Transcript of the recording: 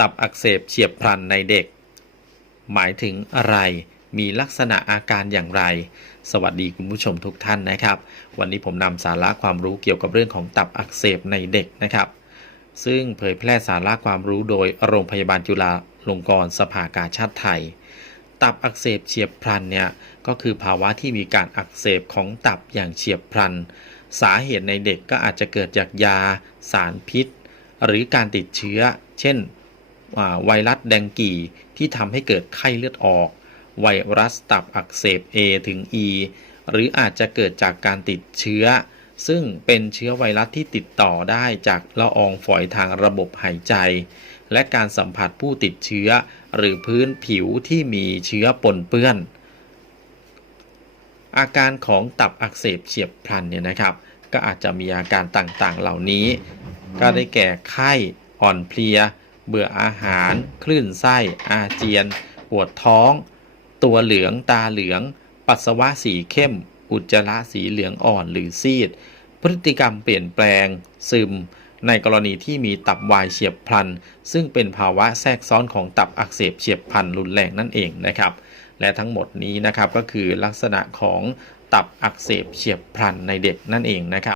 ตับอักเสบเฉียบพลันในเด็ก หมายถึงอะไร มีลักษณะอาการอย่างไร สวัสดีคุณผู้ชมทุกท่านนะครับ วันนี้ผมนำสาระความรู้เกี่ยวกับเรื่องของตับอักเสบในเด็กนะครับ ซึ่งเผยแพร่สาระความรู้โดยโรงพยาบาลจุฬาลงกรณ์สภากาชาติไทย ตับอักเสบเฉียบพลันเนี่ยก็คือภาวะที่มีการอักเสบของตับอย่างเฉียบพลัน สาเหตุในเด็กก็อาจจะเกิดจากยา สารพิษ หรือการติดเชื้อ เช่น ไวรัสแดงกีที่ทำให้เกิดไข้เลือดออก ไวรัสตับอักเสบ A ถึง E หรืออาจจะเกิดจากการติดเชื้อ ซึ่งเป็นเชื้อไวรัสที่ติดต่อได้จากละอองฝอยทางระบบหายใจ และการสัมผัสผู้ติดเชื้อ หรือพื้นผิวที่มีเชื้อปนเปื้อน อาการของตับอักเสบเฉียบพลันเนี่ยนะครับ ก็อาจจะมีอาการต่างๆเหล่านี้ ก็ได้แก่ไข้อ่อนเพลีย เบื่ออาหาร คลื่นไส้ อาเจียน ปวดท้อง ตัวเหลือง ตาเหลือง ปัสสาวะสีเข้ม อุจจาระสีเหลืองอ่อนหรือซีด พฤติกรรมเปลี่ยนแปลง ซึม ในกรณีที่มีตับวายเฉียบพลัน ซึ่งเป็นภาวะแทรกซ้อนของตับอักเสบเฉียบพลันรุนแรงนั่นเองนะครับ และทั้งหมดนี้นะครับก็คือลักษณะของตับอักเสบเฉียบพลันในเด็กนั่นเองนะครับ